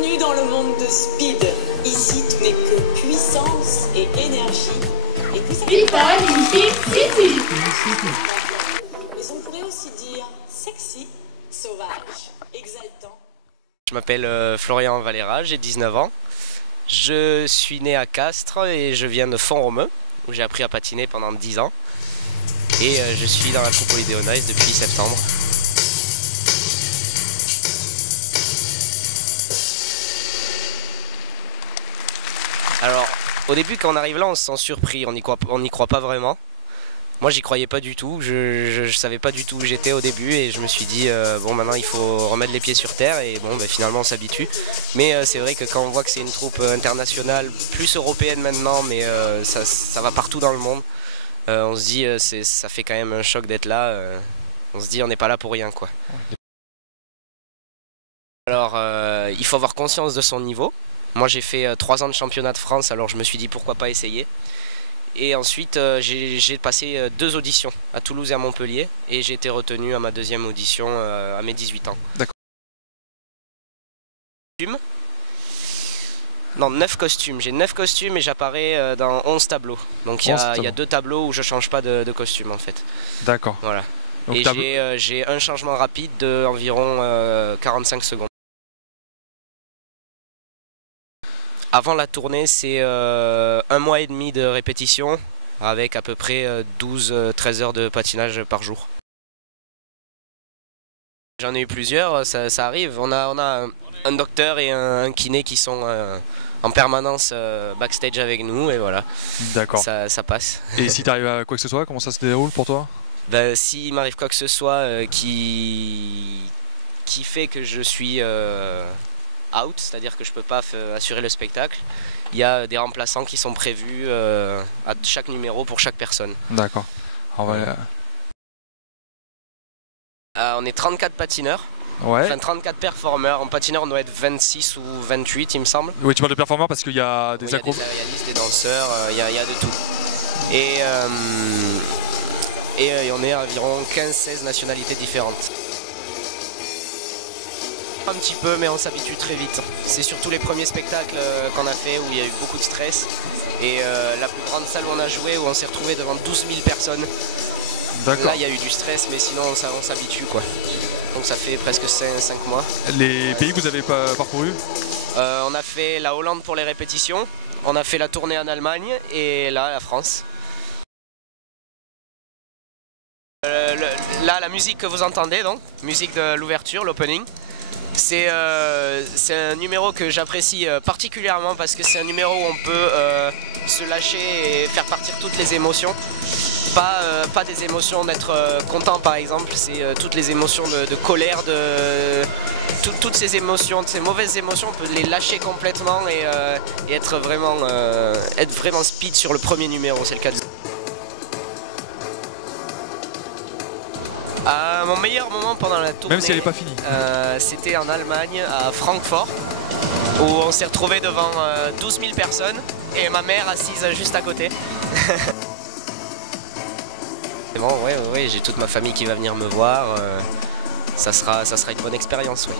Bienvenue dans le monde de Speed. Ici, tout n'est que puissance et énergie. Et vous savez pas, City. Mais on pourrait aussi dire sexy, sauvage, exaltant. Je m'appelle Florian Valera, j'ai 19 ans. Je suis né à Castres et je viens de Font-Romeu, où j'ai appris à patiner pendant 10 ans. Et je suis dans la troupe Holiday on Ice depuis septembre. Alors, au début, quand on arrive là, on se sent surpris, on n'y croit pas vraiment. Moi, j'y croyais pas du tout, je savais pas du tout où j'étais au début et je me suis dit, bon, maintenant il faut remettre les pieds sur terre et bon, ben, finalement on s'habitue. Mais c'est vrai que quand on voit que c'est une troupe internationale, plus européenne maintenant, mais ça va partout dans le monde, on se dit, ça fait quand même un choc d'être là, on se dit, on n'est pas là pour rien, quoi. Alors, il faut avoir conscience de son niveau. Moi j'ai fait 3 ans de championnat de France, alors je me suis dit pourquoi pas essayer. Et ensuite j'ai passé 2 auditions à Toulouse et à Montpellier et j'ai été retenu à ma 2e audition à mes 18 ans. D'accord. Non, 9 costumes. J'ai 9 costumes et j'apparais dans 11 tableaux. Donc il y a 2 tableaux où je change pas de costume en fait. D'accord. Voilà. Donc, et j'ai un changement rapide d'environ 45 secondes. Avant la tournée, c'est 1 mois et demi de répétition avec à peu près 12-13 heures de patinage par jour. J'en ai eu plusieurs, ça arrive. On a un docteur et un kiné qui sont en permanence backstage avec nous et voilà. D'accord. Ça passe. Et si t'arrives à quoi que ce soit, comment ça se déroule pour toi? Ben, s'il m'arrive quoi que ce soit qui fait que je suis out, c'est-à-dire que je peux pas assurer le spectacle. Il y a des remplaçants qui sont prévus à chaque numéro pour chaque personne. D'accord. On est 34 patineurs, ouais. Enfin 34 performeurs. En patineur on doit être 26 ou 28 il me semble. Oui, tu parles de performeurs parce qu'il y a des oui, il y a des aérialistes, des danseurs, il y a de tout. Et on est à environ 15-16 nationalités différentes. Un petit peu, mais on s'habitue très vite. C'est surtout les premiers spectacles qu'on a fait où il y a eu beaucoup de stress. Et la plus grande salle où on a joué, où on s'est retrouvé devant 12 000 personnes. Là, il y a eu du stress, mais sinon on s'habitue, quoi. Donc ça fait presque 5 mois. Les pays que vous avez pas parcouru? On a fait la Hollande pour les répétitions. On a fait la tournée en Allemagne et là, la France. Là, la musique que vous entendez, donc, musique de l'ouverture, l'opening. C'est un numéro que j'apprécie particulièrement parce que c'est un numéro où on peut se lâcher et faire partir toutes les émotions. Pas des émotions d'être content par exemple, c'est toutes les émotions de colère, toutes ces émotions, ces mauvaises émotions, on peut les lâcher complètement et être vraiment speed sur le premier numéro, c'est le cas de... Mon meilleur moment pendant la tournée, même si elle n'est pas finie, c'était en Allemagne, à Francfort, où on s'est retrouvé devant 12 000 personnes et ma mère assise juste à côté. C'est bon, ouais, j'ai toute ma famille qui va venir me voir, ça sera une bonne expérience, oui.